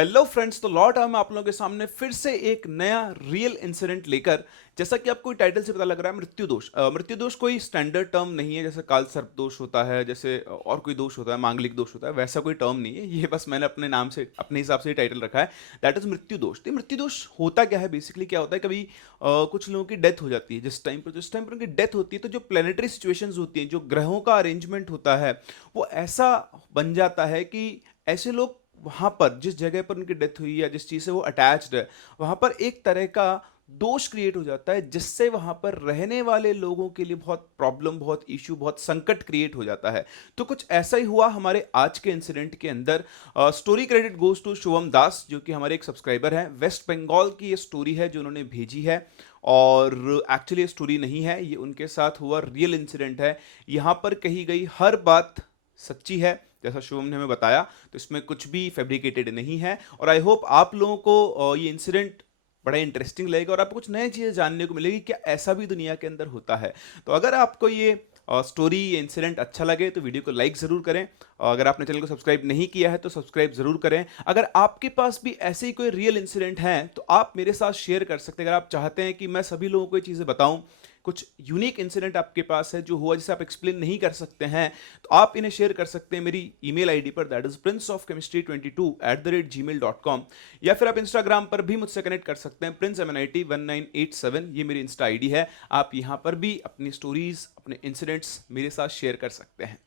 Hello friends, तो लौट आया मैं आप लोगों के सामने फिर से एक नया रियल इंसिडेंट लेकर। जैसा कि आपको टाइटल से पता लग रहा है, मृत्यु दोष। मृत्यु दोष कोई स्टैंडर्ड टर्म नहीं है, जैसे काल सर्प दोष होता है, जैसे और कोई दोष होता है, मांगलिक दोष होता है, वैसा कोई टर्म नहीं है ये। बस मैंने अपने नाम से, अपने हिसाब से टाइटल रखा है, दैट इज मृत्यु दोष। तो मृत्यु दोष होता क्या है, बेसिकली क्या होता है, कभी कुछ लोगों की डेथ हो जाती है, जिस टाइम पर उनकी डेथ होती है, तो जो प्लेनेटरी सिचुएशंस होती हैं, जो ग्रहों का अरेंजमेंट होता है, वो ऐसा बन जाता है कि ऐसे लोग वहां पर, जिस जगह पर उनकी डेथ हुई या जिस चीज से वो अटैच्ड है, वहां पर एक तरह का दोष क्रिएट हो जाता है, जिससे वहां पर रहने वाले लोगों के लिए बहुत प्रॉब्लम, बहुत इश्यू, बहुत संकट क्रिएट हो जाता है। तो कुछ ऐसा ही हुआ हमारे आज के इंसिडेंट के अंदर। Story credit goes to Shubham Das, जो कि हमारे एक सब्सक्राइबर हैं। वेस्ट बंगाल की ये स्टोरी है जो उन्होंने भेजी है, और एक्चुअली ये स्टोरी नहीं है, ये उनके साथ हुआ रियल इंसिडेंट है। यहाँ पर कही गई हर बात सच्ची है, जैसा शुभम ने हमें बताया। तो इसमें कुछ भी फैब्रिकेटेड नहीं है, और आई होप आप लोगों को ये इंसिडेंट बड़ा इंटरेस्टिंग लगेगा और आपको कुछ नई चीज़ें जानने को मिलेगी, क्या ऐसा भी दुनिया के अंदर होता है। तो अगर आपको ये स्टोरी, ये इंसिडेंट अच्छा लगे तो वीडियो को लाइक ज़रूर करें। अगर आपने चैनल को सब्सक्राइब नहीं किया है तो सब्सक्राइब ज़रूर करें। अगर आपके पास भी ऐसे ही कोई रियल इंसिडेंट हैं तो आप मेरे साथ शेयर कर सकते हैं। अगर आप चाहते हैं कि मैं सभी लोगों को ये चीज़ें बताऊं, कुछ यूनिक इंसिडेंट आपके पास है जो हुआ जिसे आप एक्सप्लेन नहीं कर सकते हैं, तो आप इन्हें शेयर कर सकते हैं मेरी ईमेल आईडी पर, दैट इज princeofchemistry22@gmail.com। या फिर आप इंस्टाग्राम पर भी मुझसे कनेक्ट कर सकते हैं, princeMNIT1987, ये मेरी इंस्टा आईडी है। आप यहाँ पर भी अपनी स्टोरीज, अपने इंसिडेंट्स मेरे साथ शेयर कर सकते हैं।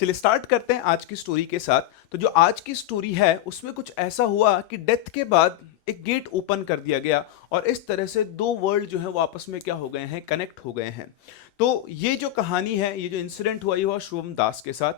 चलिए स्टार्ट करते हैं आज की स्टोरी के साथ। तो जो आज की स्टोरी है उसमें कुछ ऐसा हुआ कि डेथ के बाद एक गेट ओपन कर दिया गया, और इस तरह से दो वर्ल्ड जो है वो आपस में क्या हो गए हैं, कनेक्ट हो गए हैं। तो ये जो कहानी है, ये जो इंसिडेंट हुआ, ये हुआ शुभम दास के साथ।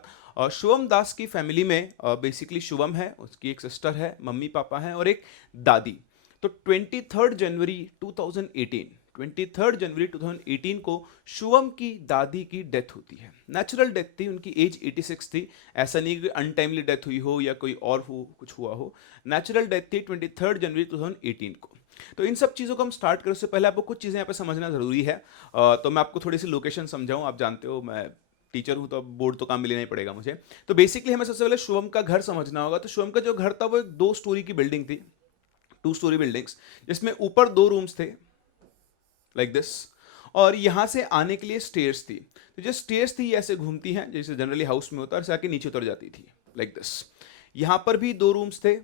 शुभम दास की फैमिली में बेसिकली शुभम है, उसकी एक सिस्टर है, मम्मी पापा हैं, और एक दादी। तो 23 जनवरी 2018 को शुभम की दादी की डेथ होती है। नेचुरल डेथ थी, उनकी एज 86 थी। ऐसा नहीं कि अनटाइमली डेथ हुई हो या कोई और हो, कुछ हुआ हो। नेचुरल डेथ थी 23 जनवरी 2018 को। तो इन सब चीज़ों को हम स्टार्ट करें उससे पहले आपको कुछ चीज़ें यहाँ पे समझना ज़रूरी है। तो मैं आपको थोड़ी सी लोकेशन समझाऊँ। आप जानते हो मैं टीचर हूँ, तो अब बोर्ड तो काम में लेना ही पड़ेगा मुझे। तो बेसिकली हमें सबसे पहले शुभम का घर समझना होगा। तो शुभम का जो घर था वो एक 2 स्टोरी की बिल्डिंग थी, 2 स्टोरी बिल्डिंग्स, जिसमें ऊपर 2 रूम्स थे, लाइक दिस। और यहाँ से आने के लिए स्टेयर्स थी। तो जो स्टेयर्स थी ये ऐसे घूमती हैं जैसे जनरली हाउस में होता है, और ऐसे आके नीचे उतर जाती थी, लाइक दिस। यहाँ पर भी 2 रूम्स थे,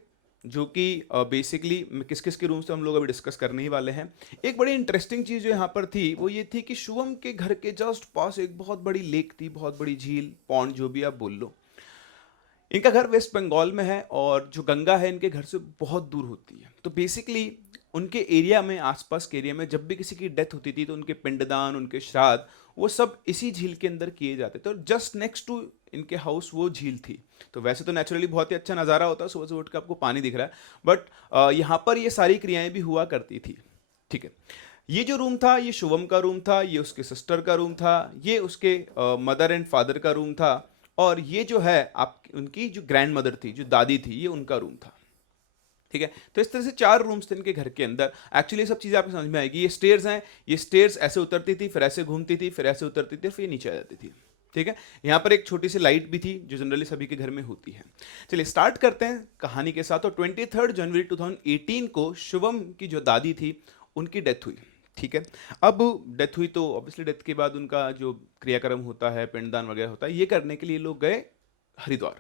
जो कि बेसिकली किस किस के रूम्स थे हम लोग अभी डिस्कस करने ही वाले हैं। एक बड़ी इंटरेस्टिंग चीज़ जो यहाँ पर थी वो ये थी कि शुभम के घर के जस्ट पास एक बहुत बड़ी लेक थी, बहुत बड़ी झील, पॉन्ड, जो भी आप बोल लो। इनका घर वेस्ट बंगाल में है, और जो गंगा है इनके घर से बहुत दूर होती है। तो बेसिकली उनके एरिया में, आसपास के एरिया में, जब भी किसी की डेथ होती थी तो उनके पिंडदान, उनके श्राद्ध, वो सब इसी झील के अंदर किए जाते थे। और जस्ट नेक्स्ट टू इनके हाउस वो झील थी। तो वैसे तो नेचुरली बहुत ही अच्छा नज़ारा होता है, सुबह से उठ के आपको पानी दिख रहा है, बट यहाँ पर ये सारी क्रियाएं भी हुआ करती थी। ठीक है। ये जो रूम था ये शुभम का रूम था, ये उसके सिस्टर का रूम था, ये उसके मदर एंड फादर का रूम था, और ये जो है आप, उनकी जो ग्रैंड मदर थी, जो दादी थी, ये उनका रूम था। ठीक है। तो इस तरह से 4 रूम्स थे इनके घर के अंदर। एक्चुअली सब चीज़ें आपको समझ में आएगी। ये स्टेयर्स हैं, ये स्टेयर्स ऐसे उतरती थी, फिर ऐसे घूमती थी, फिर ऐसे उतरती थी, फिर ये नीचे आ जाती थी। ठीक है। यहाँ पर एक छोटी सी लाइट भी थी जो जनरली सभी के घर में होती है। चलिए स्टार्ट करते हैं कहानी के साथ। तो 23 जनवरी 2018 को शुभम की जो दादी थी उनकी डेथ हुई। ठीक है। अब डेथ हुई तो ऑब्वियसली डेथ के बाद उनका जो क्रियाक्रम होता है, पिंडदान वगैरह होता है, ये करने के लिए लोग गए हरिद्वार,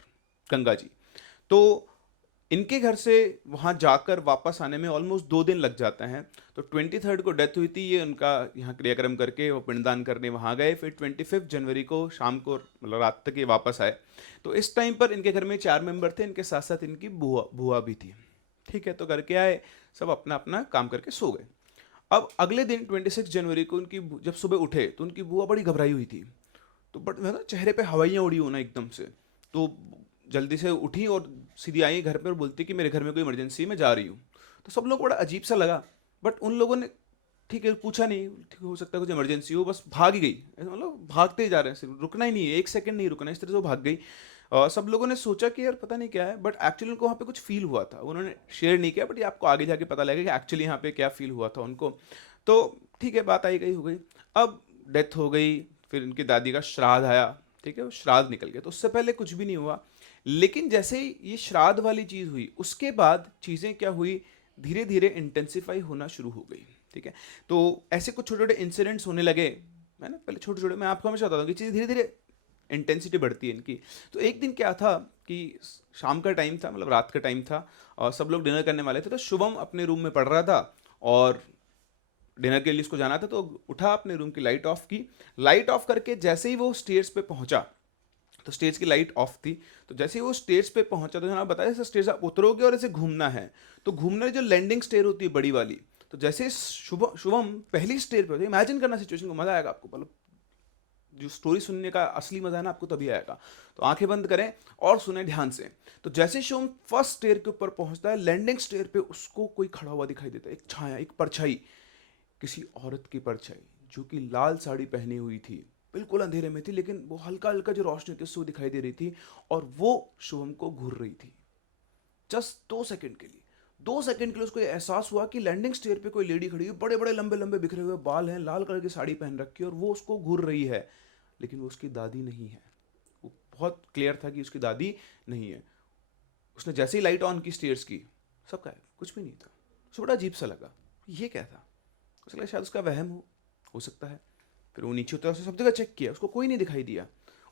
गंगा जी। तो इनके घर से वहाँ जाकर वापस आने में ऑलमोस्ट 2 दिन लग जाते हैं। तो 23 को डेथ हुई थी, ये उनका यहाँ क्रियाक्रम करके वो पिंडदान करने वहाँ गए। फिर 25 जनवरी को शाम को, मतलब रात तक ये वापस आए। तो इस टाइम पर इनके घर में 4 मेंबर थे, इनके साथ साथ इनकी बुआ बुआ भी थी। ठीक है। तो करके आए, सब अपना अपना काम करके सो गए। अब अगले दिन 26 जनवरी को उनकी जब सुबह उठे तो उनकी बुआ बड़ी घबराई हुई थी। तो बट ना चेहरे पे हवाइयाँ उड़ी होना एकदम से। तो जल्दी से उठी और सीधी आई घर पे और बोलती कि मेरे घर में कोई इमरजेंसी है, मैं जा रही हूँ। तो सब लोग को बड़ा अजीब सा लगा, बट उन लोगों ने ठीक है पूछा नहीं, ठीक हो सकता है कुछ इमरजेंसी हो, बस भाग ही गई। ऐसा मतलब भागते ही जा रहे हैं, सिर्फ रुकना ही नहीं है, 1 सेकंड नहीं रुकना, इस तरह से वो भाग गई। सब लोगों ने सोचा कि यार पता नहीं क्या है, बट एक्चुअली उनको वहाँ पे कुछ फील हुआ था, उन्होंने शेयर नहीं किया, बट ये आपको आगे जाके पता लगेगा कि एक्चुअली यहाँ पे क्या फील हुआ था उनको। तो ठीक है, बात आई गई हो गई। अब डेथ हो गई, फिर इनकी दादी का श्राद्ध आया। ठीक है, वो श्राद्ध निकल गया, तो उससे पहले कुछ भी नहीं हुआ। लेकिन जैसे ही ये श्राद्ध वाली चीज हुई, उसके बाद चीजें क्या हुई, धीरे धीरे इंटेंसिफाई होना शुरू हो गई। ठीक है, तो ऐसे कुछ छोटे छोटे इंसिडेंट्स होने लगे। मैं ना पहले छोटे छोटे, मैं आपको हमेशा बताता हूँ कि चीज़ें धीरे धीरे इंटेंसिटी बढ़ती है इनकी। तो एक दिन क्या था कि शाम का टाइम था, मतलब रात का टाइम था, और सब लोग डिनर करने वाले थे। तो शुभम अपने रूम में पढ़ रहा था और डिनर के लिए उसको जाना था, तो उठा, अपने रूम की लाइट ऑफ की। लाइट ऑफ करके जैसे ही वो स्टेयर्स पे पहुंचा, तो स्टेज की लाइट ऑफ थी, तो जैसे ही वो स्टेज पे पहुंचा, तो जनाब बताया जैसे स्टेज आप उतरोगे और ऐसे घूमना है, तो घूमने जो लैंडिंग स्टेयर होती है बड़ी वाली, तो जैसे शुभम पहली स्टेज पे होते, इमेजिन करना सिचुएशन को, मजा आएगा आपको, मतलब जो स्टोरी सुनने का असली मजा है ना, आपको तभी आएगा। तो आंखें बंद करें और सुने ध्यान से। तो जैसे शुभम फर्स्ट स्टेयर के ऊपर पहुंचता है, लैंडिंग स्टेयर पे उसको कोई खड़ा हुआ दिखाई देता है, एक छाया, एक परछाई, किसी औरत की परछाई, जो कि लाल साड़ी पहनी हुई थी, बिल्कुल अंधेरे में थी, लेकिन वो हल्का हल्का जो रोशनी थी उससे वो दिखाई दे रही थी, और वो शुभम को घूर रही थी। जस्ट 2 सेकंड के लिए, 2 सेकंड के लिए उसको ये एहसास हुआ कि लैंडिंग स्टेयर पे कोई लेडी खड़ी है, बड़े बड़े लंबे लंबे बिखरे हुए बाल हैं, लाल कलर की साड़ी पहन रखी है, और वो उसको घूर रही है। लेकिन वो उसकी दादी नहीं है। वो बहुत क्लियर था कि उसकी दादी नहीं है। उसने जैसे ही लाइट ऑन की स्टेयर्स की, सब गायब, कुछ भी नहीं था। उसे बड़ा अजीब सा लगा, ये क्या था। उसे लगा शायद उसका वहम हो सकता है। फिर वो नीचे उतरा, उसने सब जगह चेक किया, उसको कोई नहीं दिखाई दिया।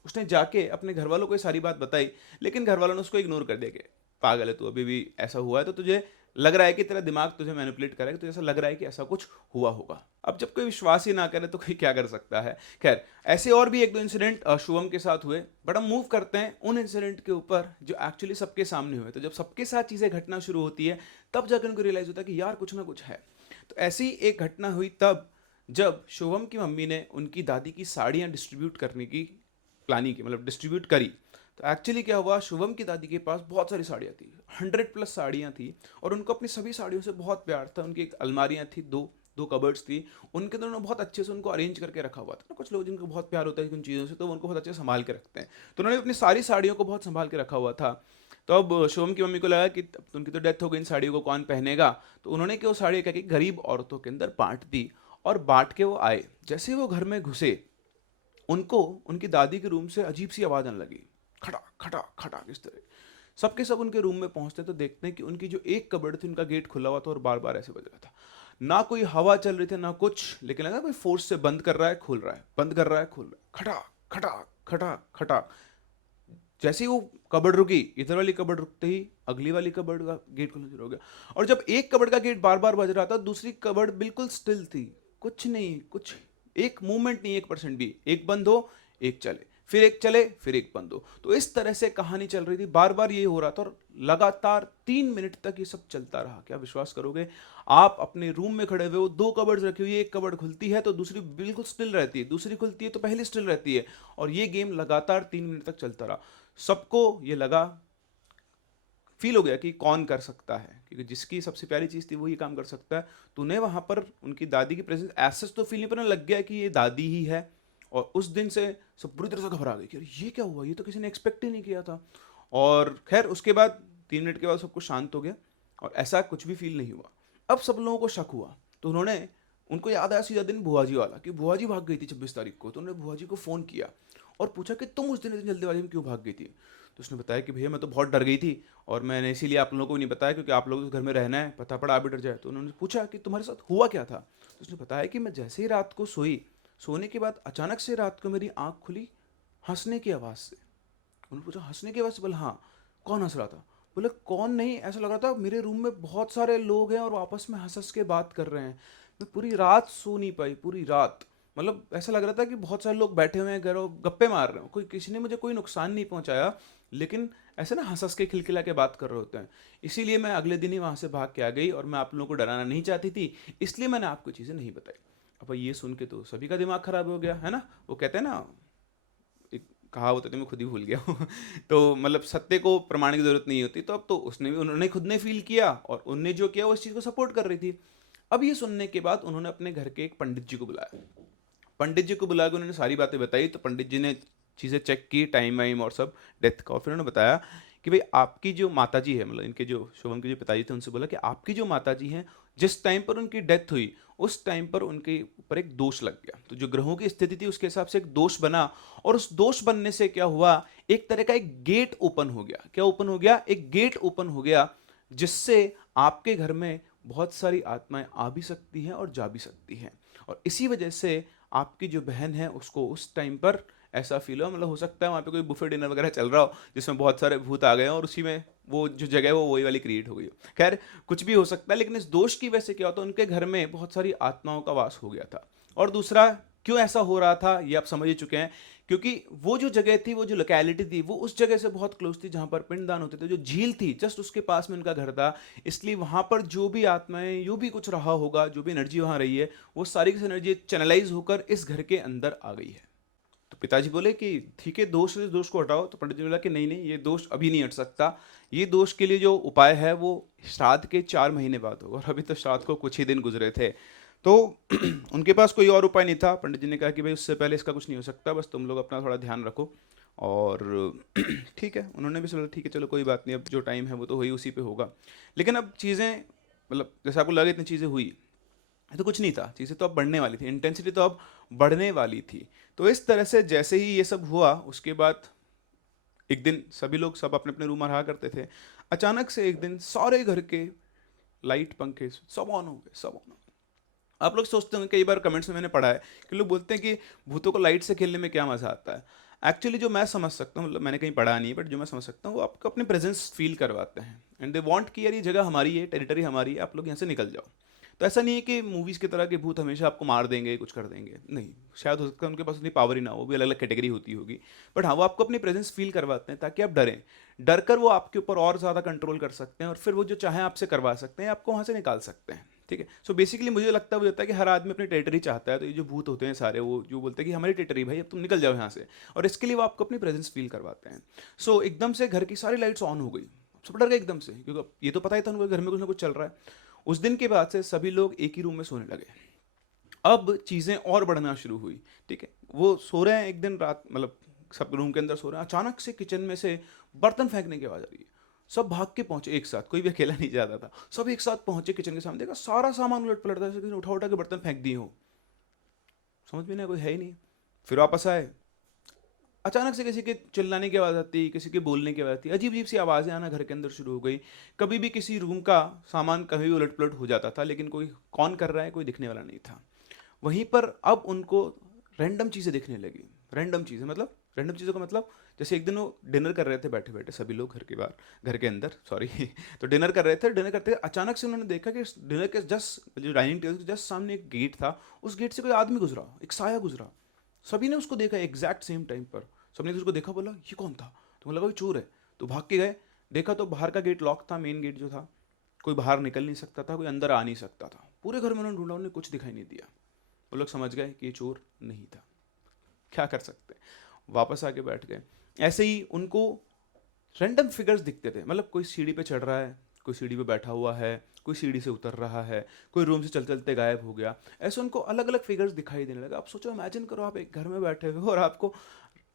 उसने जाके अपने घर वालों को ये सारी बात बताई, लेकिन घर वालों ने उसको इग्नोर कर दिया कि पागल है तू, अभी भी ऐसा हुआ है तो तुझे लग रहा है कि तेरा दिमाग तुझे मैनिपुलेट करेगा, तुझे ऐसा लग रहा है कि ऐसा कुछ हुआ होगा। अब जब कोई विश्वास ही ना करे तो कोई क्या कर सकता है। खैर, ऐसे और भी एक दो इंसिडेंट शुभम के साथ हुए, बट हम मूव करते हैं उन इंसिडेंट के ऊपर जो एक्चुअली सबके सामने हुए। तो जब सबके साथ चीज़ें घटना शुरू होती है, तब जाकर उनको रियलाइज होता है कि यार कुछ ना कुछ है। तो ऐसी एक घटना हुई तब, जब शुभम की मम्मी ने उनकी दादी की साड़ियाँ डिस्ट्रीब्यूट करने की प्लानिंग की, मतलब डिस्ट्रीब्यूट करी। तो एक्चुअली क्या हुआ, शुभम की दादी के पास बहुत सारी साड़ियाँ थी, 100+ साड़ियाँ थी, और उनको अपनी सभी साड़ियों से बहुत प्यार था। उनकी एक अलमारियाँ थी, दो दो कबर्ड्स थी, उनके अंदर उन्होंने बहुत अच्छे से उनको अरेंज करके रखा हुआ था ना। कुछ लोग जिनको बहुत प्यार होता है उन चीज़ों से, तो वो उनको बहुत अच्छे से संभाल के रखते हैं। तो उन्होंने अपनी सारी साड़ियों को बहुत संभाल के रखा हुआ था। तो अब शुभम की मम्मी को लगा कि अब तो उनकी तो डेथ हो गई, इन साड़ियों को कौन पहनेगा। तो उन्होंने कि वो साड़ी क्या की, गरीब औरतों के अंदर बांट दी। और बांट के वो आए, जैसे वो घर में घुसे, उनको उनकी दादी के रूम से अजीब सी आवाज़ आने लगी, खटा खटा खटा किस तरह। सबके सब उनके रूम में पहुंचते तो देखते हैं कि उनकी जो एक कबर्ड थी, उनका गेट खुला हुआ था और बार बार ऐसे बज रहा था। ना कोई हवा चल रही थी ना कुछ, लेकिन लगा कोई फोर्स से बंद कर रहा है, खोल रहा है, बंद कर रहा है, खोल रहा है, खटा खटा खटा खटा। जैसे ही वो कबर्ड रुकी, इधर वाली कबर्ड रुकते ही अगली वाली कबर्ड का गेट खुलना शुरू हो गया। और जब एक कबर्ड का गेट बार बार बज रहा था, दूसरी कबर्ड बिल्कुल स्टिल थी, कुछ नहीं, कुछ एक मूवमेंट नहीं, 1% भी। एक बंद हो, एक चले, फिर एक चले, फिर एक बंद हो। तो इस तरह से कहानी चल रही थी, बार बार ये हो रहा था, और लगातार 3 मिनट तक ये सब चलता रहा। क्या विश्वास करोगे, आप अपने रूम में खड़े हुए हो, दो कबर्ड्स रखी हुई है, एक कबर्ड खुलती है तो दूसरी बिल्कुल स्टिल रहती है, दूसरी खुलती है तो पहली स्टिल रहती है, और ये गेम लगातार 3 मिनट तक चलता रहा। सबको ये लगा, फील हो गया कि कौन कर सकता है, क्योंकि जिसकी सबसे प्यारी चीज थी वही काम कर सकता है। तो उन्हें वहां पर उनकी दादी की प्रेजेंस एसेस तो फील नहीं, पर लग गया कि ये दादी ही है। और उस दिन से सब बुरी तरह से घबरा गए कि अरे ये क्या हुआ, ये तो किसी ने एक्सपेक्ट ही नहीं किया था। और खैर उसके बाद 3 मिनट के बाद सब कुछ शांत हो गया, और ऐसा कुछ भी फील नहीं हुआ। अब सब लोगों को शक हुआ, तो उन्होंने, उनको याद आया सीधा दिन बुआ जी वाला, कि बुआ जी भाग गई थी 26 तारीख को। तो उन्होंने बुआ जी को फ़ोन किया और पूछा कि तुम उस दिन इतनी जल्दीबाजी में क्यों भाग गई थी। तो उसने बताया कि भैया मैं तो बहुत डर गई थी, और मैंने इसीलिए आप लोगों को नहीं बताया, क्योंकि आप लोगों को घर में रहना है, पता पड़ा आप भी डर जाए। तो उन्होंने पूछा कि तुम्हारे साथ हुआ क्या था। तो उसने बताया कि मैं जैसे ही रात को सोई, सोने के बाद अचानक से रात को मेरी आँख खुली, हंसने की आवाज़ से। उन्होंने पूछा हंसने की आवाज़ से, बोला हाँ। कौन हंस रहा था। बोले कौन नहीं, ऐसा लग रहा था मेरे रूम में बहुत सारे लोग हैं और आपस में हंस हंस के बात कर रहे हैं। मैं पूरी रात सो नहीं पाई, पूरी रात। मतलब ऐसा लग रहा था कि बहुत सारे लोग बैठे हुए हैं घर और गप्पे मार रहे हो, कोई, किसी ने मुझे कोई नुकसान नहीं पहुंचाया, लेकिन ऐसे ना हंस हंस के खिलखिला के बात कर रहे होते हैं। इसीलिए मैं अगले दिन ही वहां से भाग के आ गई, और मैं आप लोगों को डराना नहीं चाहती थी, इसलिए मैंने आपको चीज़ें नहीं बताई। अब ये सुन के तो सभी का दिमाग खराब हो गया, है ना। वो कहते हैं ना, एक कहावत होती है, मैं खुद ही भूल गया हूँ तो मतलब सत्य को प्रमाण की जरूरत नहीं होती। तो अब तो उसने भी, उन्होंने खुद ने फील किया, और उनने जो किया वो इस चीज़ को सपोर्ट कर रही थी। अब ये सुनने के बाद उन्होंने अपने घर के एक पंडित जी को बुलाया। पंडित जी को बुला के उन्होंने सारी बातें बताई। तो पंडित जी ने चीज़ें चेक की, टाइम वाइम और सब, डेथ का। और फिर उन्होंने बताया कि भाई आपकी जो माता जी है, मतलब इनके जो शुभम के जो पिताजी थे, उनसे बोला कि आपकी जो माता जी हैं, जिस टाइम पर उनकी डेथ हुई उस टाइम पर उनके ऊपर एक दोष लग गया। तो जो ग्रहों की स्थिति थी उसके हिसाब से एक दोष बना, और उस दोष बनने से क्या हुआ, एक तरह का एक गेट ओपन हो गया। क्या ओपन हो गया? एक गेट ओपन हो गया, जिससे आपके घर में बहुत सारी आत्माएं आ भी सकती हैं और जा भी सकती हैं। और इसी वजह से आपकी जो बहन है उसको उस टाइम पर ऐसा फील हुआ, मतलब हो सकता है वहाँ पे कोई बुफे डिनर वगैरह चल रहा हो जिसमें बहुत सारे भूत आ गए हैं और उसी में वो जो जगह है वो वही वाली क्रिएट हो गई हो। खैर, कुछ भी हो सकता है, लेकिन इस दोष की वजह से क्या होता है, उनके घर में बहुत सारी आत्माओं का वास हो गया था। और दूसरा, क्यों ऐसा हो रहा था ये आप समझ ही चुके हैं, क्योंकि वो जो जगह थी, वो जो लोकेलिटी थी, वो उस जगह से बहुत क्लोज थी जहां पर पिंडदान होते थे। जो झील थी जस्ट उसके पास में उनका घर था, इसलिए वहां पर जो भी आत्माएं, जो भी कुछ रहा होगा, जो भी एनर्जी वहां रही है, वो सारी की एनर्जी चैनलाइज होकर इस घर के अंदर आ गई है। तो पिताजी बोले कि ठीक है, दोष इस दोष को हटाओ। तो पंडित जी ने बोला कि नहीं नहीं, ये दोष अभी नहीं हट सकता। ये दोष के लिए जो उपाय है वो श्राद्ध के 4 महीने बाद होगा, और अभी तो श्राद्ध को कुछ ही दिन गुजरे थे। तो उनके पास कोई और उपाय नहीं था। पंडित जी ने कहा कि भाई उससे पहले इसका कुछ नहीं हो सकता, बस तुम लोग अपना थोड़ा ध्यान रखो। और ठीक है, उन्होंने भी सोचा ठीक है चलो कोई बात नहीं, अब जो टाइम है वो तो हुई, उसी पे होगा। लेकिन अब चीज़ें, मतलब जैसे आपको लगे इतनी चीज़ें हुई, ये तो कुछ नहीं था, चीज़ें तो अब बढ़ने वाली थी, इंटेंसिटी तो अब बढ़ने वाली थी। तो इस तरह से जैसे ही ये सब हुआ, उसके बाद एक दिन सभी लोग सब अपने अपने रूम में रहा करते थे। अचानक से एक दिन सारे घर के लाइट पंखे सब ऑन हो गए, सब ऑन हो गए। आप लोग सोचते होंगे, कई बार कमेंट्स में मैंने पढ़ा है कि लोग बोलते हैं कि भूतों को लाइट से खेलने में क्या मजा आता है। एक्चुअली जो मैं समझ सकता हूँ, मतलब मैंने कहीं पढ़ा नहीं, बट जो मैं समझ सकता हूँ, वो आपको अपनी प्रेजेंस फील करवाते हैं, एंड दे वांट कि यार ये जगह हमारी है, टेरिटरी हमारी है, आप लोग यहाँ से निकल जाओ। तो ऐसा नहीं है कि मूवीज़ की तरह के भूत हमेशा आपको मार देंगे, कुछ कर देंगे, नहीं। शायद हो सकता है उनके पास उतनी पावर ही ना हो, वो भी अलग अलग कैटेगरी होती होगी। बट हाँ, वो आपको अपनी प्रेजेंस फील करवाते हैं ताकि आप डरें। डर कर वो आपके ऊपर और ज़्यादा कंट्रोल कर सकते हैं, और फिर वो जो चाहें आपसे करवा सकते हैं, आपको वहाँ से निकाल सकते हैं। ठीक है, सो बेसिकली मुझे लगता है वो होता है कि हर आदमी अपनी टेरिटरी चाहता है। तो ये जो भूत होते हैं सारे, वो जो बोलते हैं कि हमारी टेरिटरी भाई, अब तुम निकल जाओ यहाँ से, और इसके लिए वो आपको अपनी प्रेजेंस फील करवाते हैं। सो एकदम से घर की सारी लाइट्स ऑन हो गई, सब डर गए एकदम से, क्योंकि अब ये तो पता ही था उनको घर में कुछ ना कुछ चल रहा है। उस दिन के बाद से सभी लोग एक ही रूम में सोने लगे। अब चीज़ें और बढ़ना शुरू हुई। ठीक है, वो सो रहे हैं एक दिन रात, मतलब सब रूम के अंदर सो रहे हैं, अचानक से किचन में से बर्तन फेंकने की आवाज़ आ रही है। सब भाग के पहुंचे एक साथ, कोई भी अकेला नहीं जाता था। सब एक साथ पहुंचे किचन के सामने, देखा सारा सामान उलट पलट था, जैसे किसी ने उठा उठा के बर्तन फेंक दिए हो। समझ में नहीं आया, कोई है ही नहीं। फिर वापस आए, अचानक से किसी के चिल्लाने की आवाज़ आती, किसी के बोलने की आवाज़ आती, अजीब अजीब सी आवाज़ें आना घर के अंदर शुरू हो गई। कभी भी किसी रूम का सामान कभी भी उलट पलट हो जाता था, लेकिन कोई कौन कर रहा है कोई दिखने वाला नहीं था। वहीं पर अब उनको रैंडम चीज़ें दिखने लगी। रैंडम चीज़ें मतलब, रैंडम चीज़ों का मतलब, जैसे एक दिन वो डिनर कर रहे थे बैठे बैठे सभी लोग घर के बाहर, घर के अंदर सॉरी तो डिनर कर रहे थे, डिनर करते अचानक से उन्होंने देखा कि डिनर के जस्ट, जो डाइनिंग टेबल के जस्ट सामने एक गेट था, उस गेट से कोई आदमी गुजरा, एक साया गुजरा। सभी ने उसको देखा एग्जैक्ट सेम टाइम पर। सबने उसको देखा, बोला ये कौन था, तो मुझे लगा ये चोर है। तो भाग के गए, देखा तो बाहर का गेट लॉक था, मेन गेट जो था, कोई बाहर निकल नहीं सकता था, कोई अंदर आ नहीं सकता था। पूरे घर में उन्होंने ढूंढा, उन्हें कुछ दिखाई नहीं दिया। वो लोग समझ गए कि ये चोर नहीं था। क्या कर सकते हैं, वापस आके बैठ गए। ऐसे ही उनको रैंडम फिगर्स दिखते थे, मतलब कोई सीढ़ी पे चढ़ रहा है, कोई सीढ़ी पे बैठा हुआ है, कोई सीढ़ी से उतर रहा है, कोई रूम से चलते चलते गायब हो गया। ऐसे उनको अलग अलग फिगर्स दिखाई देने लगा। आप सोचो, इमेजिन करो, आप एक घर में बैठे हुए हो और आपको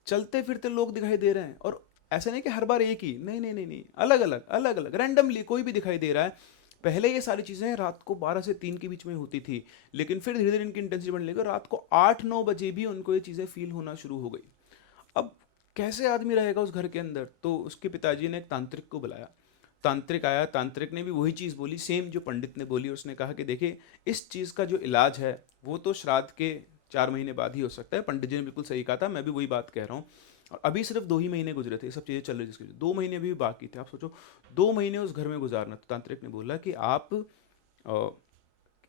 चलते फिरते लोग दिखाई दे रहे हैं, और ऐसा नहीं कि हर बार एक ही, नहीं नहीं नहीं नहीं, अलग अलग अलग अलग रैंडमली कोई भी दिखाई दे रहा है। पहले ये सारी चीज़ें रात को 12 से 3 के बीच में होती थी, लेकिन फिर धीरे धीरे इनकी इंटेंसिटी बढ़ने लगी, और रात को 8-9 बजे भी उनको ये चीज़ें फील होना शुरू हो गई। अब कैसे आदमी रहेगा उस घर के अंदर? तो उसके पिताजी ने एक तांत्रिक को बुलाया। तांत्रिक आया, तांत्रिक ने भी वही चीज़ बोली सेम जो पंडित ने बोली। उसने कहा कि देखिए, इस चीज़ का जो इलाज है वो तो श्राद्ध के 4 महीने बाद ही हो सकता है। पंडित जी ने बिल्कुल सही कहा था, मैं भी वही बात कह रहा हूँ। और अभी सिर्फ 2 ही महीने गुजरे थे, ये सब चीज़ें चल रही थी जिसके लिए 2 महीने अभी भी बाकी थे। आप सोचो, 2 महीने उस घर में गुजारना। तो तांत्रिक ने बोला कि आप अ,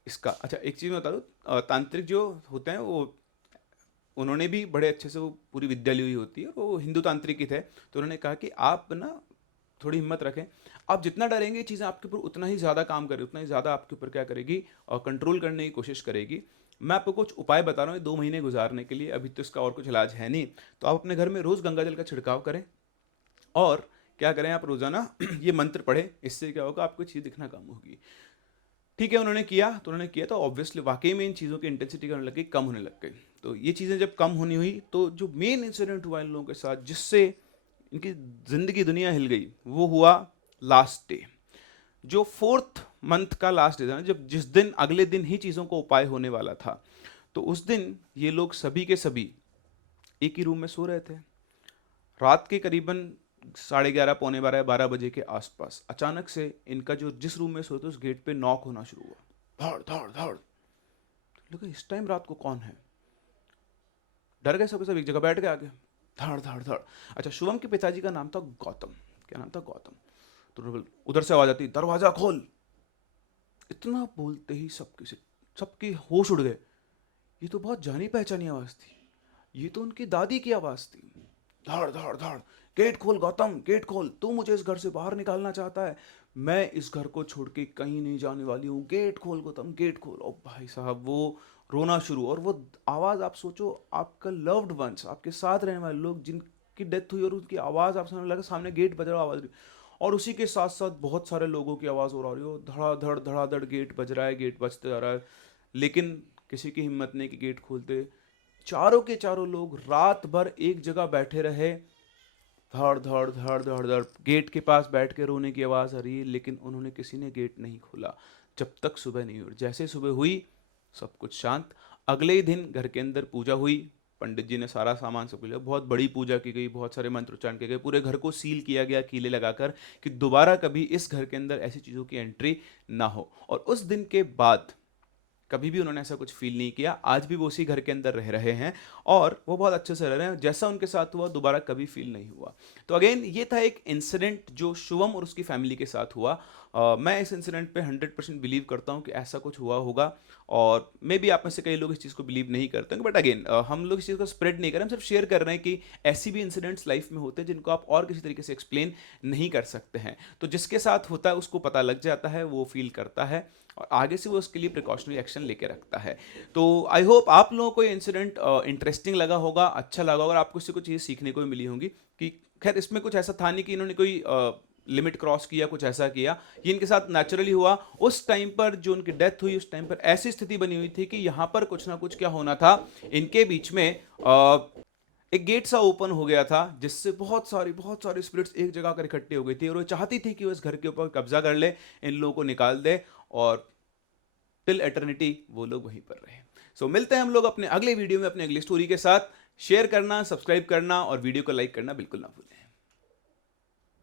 इसका, अच्छा एक चीज़ मैं बता दूँ, तांत्रिक जो होते हैं वो, उन्होंने भी बड़े अच्छे से वो पूरी विद्या ली हुई होती है, वो हिंदू तांत्रिक ही थे। तो उन्होंने कहा कि आप ना थोड़ी हिम्मत रखें, आप जितना डरेंगे चीज़ें आपके ऊपर उतना ही ज़्यादा काम करेगी, उतना ही ज़्यादा आपके ऊपर क्या करेगी, और कंट्रोल करने की कोशिश करेगी। मैं आपको कुछ उपाय बता रहा हूँ 2 महीने गुजारने के लिए, अभी तो इसका और कुछ इलाज है नहीं। तो आप अपने घर में रोज़ गंगा जल का छिड़काव करें, और क्या करें, आप रोज़ाना ये मंत्र पढ़ें। इससे क्या होगा, आपको चीज़ दिखना कम होगी। ठीक है, उन्होंने किया, तो उन्होंने किया तो ऑब्वियसली वाकई में इन चीज़ों की इंटेंसिटी करने लग गई, कम होने लग गई। तो ये चीज़ें जब कम होनी हुई, तो जो मेन इंसिडेंट हुआ इन लोगों के साथ, जिससे इनकी ज़िंदगी दुनिया हिल गई, वो हुआ लास्ट डे। जो 4th मंथ का लास्ट डे था ना, जब जिस दिन अगले दिन ही चीज़ों को उपाय होने वाला था, तो उस दिन ये लोग सभी के सभी एक ही रूम में सो रहे थे। रात के करीबन 11:30 पौने 12 बजे के आसपास अचानक से इनका जो जिस रूम में सोते उस गेट पे नॉक होना शुरू हुआ, धड़ धड़ धड़। लेकिन इस टाइम रात को कौन है? डर गए सब एक जगह बैठ गए आगे, धड़ धड़ धड़। अच्छा, शुभम के पिताजी का नाम था गौतम। क्या नाम था? गौतम। तो उधर से आवाज आती, दरवाजा खोल। इतना बोलते ही सबकी होश उड़ गए। ये तो बहुत जानी पहचानी आवाज थी, ये तो उनकी दादी की आवाज थी। धड़ धड़ धड़, गेट खोल गौतम, गेट खोल, तू मुझे इस घर से बाहर निकालना चाहता है, मैं इस घर को छोड़ के कहीं नहीं जाने वाली हूँ, गेट खोल गौतम, गेट खोल। और भाई साहब वो रोना शुरू, और वो आवाज़ आप सोचो, आपका लव्ड वंस, आपके साथ रहने वाले लोग जिनकी डेथ हुई, और उनकी आवाज़ आप समझ लगा सामने गेट बज रहा, आवाज़, और उसी के साथ साथ बहुत सारे लोगों की आवाज़ हो रही हो, धड़ाधड़ धड़ाधड़ गेट बज रहा है, गेट बजते जा रहा है, लेकिन किसी की हिम्मत नहीं कि गेट खोलते। चारों के चारों लोग रात भर एक जगह बैठे रहे, धड़ धड़ धड़ धड़ धड़, गेट के पास बैठ के रोने की आवाज़ आ रही है, लेकिन उन्होंने किसी ने गेट नहीं खोला जब तक सुबह नहीं हुई। जैसे सुबह हुई सब कुछ शांत। अगले ही दिन घर के अंदर पूजा हुई, पंडित जी ने सारा सामान सब लिया, बहुत बड़ी पूजा की गई, बहुत सारे मंत्र उच्चारण किए गए, पूरे घर को सील किया गया कीले लगाकर कि दोबारा कभी इस घर के अंदर ऐसी चीज़ों की एंट्री ना हो। और उस दिन के बाद कभी भी उन्होंने ऐसा कुछ फील नहीं किया। आज भी वो उसी घर के अंदर रह रहे हैं और वो बहुत अच्छे से रह रहे हैं। जैसा उनके साथ हुआ दोबारा कभी फील नहीं हुआ। तो अगेन ये था एक इंसिडेंट जो शुभम और उसकी फैमिली के साथ हुआ। मैं इस इंसिडेंट पे 100% बिलीव करता हूँ कि ऐसा कुछ हुआ होगा, और मे बी आप में से कई लोग इस चीज़ को बिलीव नहीं करते हैं, बट अगेन हम लोग इस चीज़ को स्प्रेड नहीं कर रहे हैं, हम सिर्फ शेयर कर रहे हैं कि ऐसी भी इंसिडेंट्स लाइफ में होते हैं जिनको आप और किसी तरीके से एक्सप्लेन नहीं कर सकते हैं। तो जिसके साथ होता है उसको पता लग जाता है, वो फील करता है और आगे से वो उसके लिए प्रिकॉशनरी एक्शन लेके रखता है। तो आई होप आप लोगों को ये इंसिडेंट इंटरेस्टिंग लगा होगा, अच्छा लगा होगा, और आपको इससे कुछ चीज़ सीखने को भी मिली होंगी कि खैर इसमें कुछ ऐसा था नहीं कि इन्होंने कोई लिमिट क्रॉस किया, कुछ ऐसा किया। ये इनके साथ नेचुरली हुआ। उस टाइम पर जो उनकी डेथ हुई, उस टाइम पर ऐसी स्थिति बनी हुई थी कि यहाँ पर कुछ ना कुछ क्या होना था, इनके बीच में एक गेट सा ओपन हो गया था जिससे बहुत सारी स्पिरिट्स एक जगह कर इकट्ठी हो गई थी, और वो चाहती थी कि वो इस घर के ऊपर कब्जा कर ले, इन लोगों को निकाल दे, और टिल एटर्निटी वो लोग वहीं पर रहे। सो मिलते हैं हम लोग अपने अगले वीडियो में अपने अगली स्टोरी के साथ। शेयर करना, सब्सक्राइब करना और वीडियो को लाइक करना बिल्कुल ना भूलें।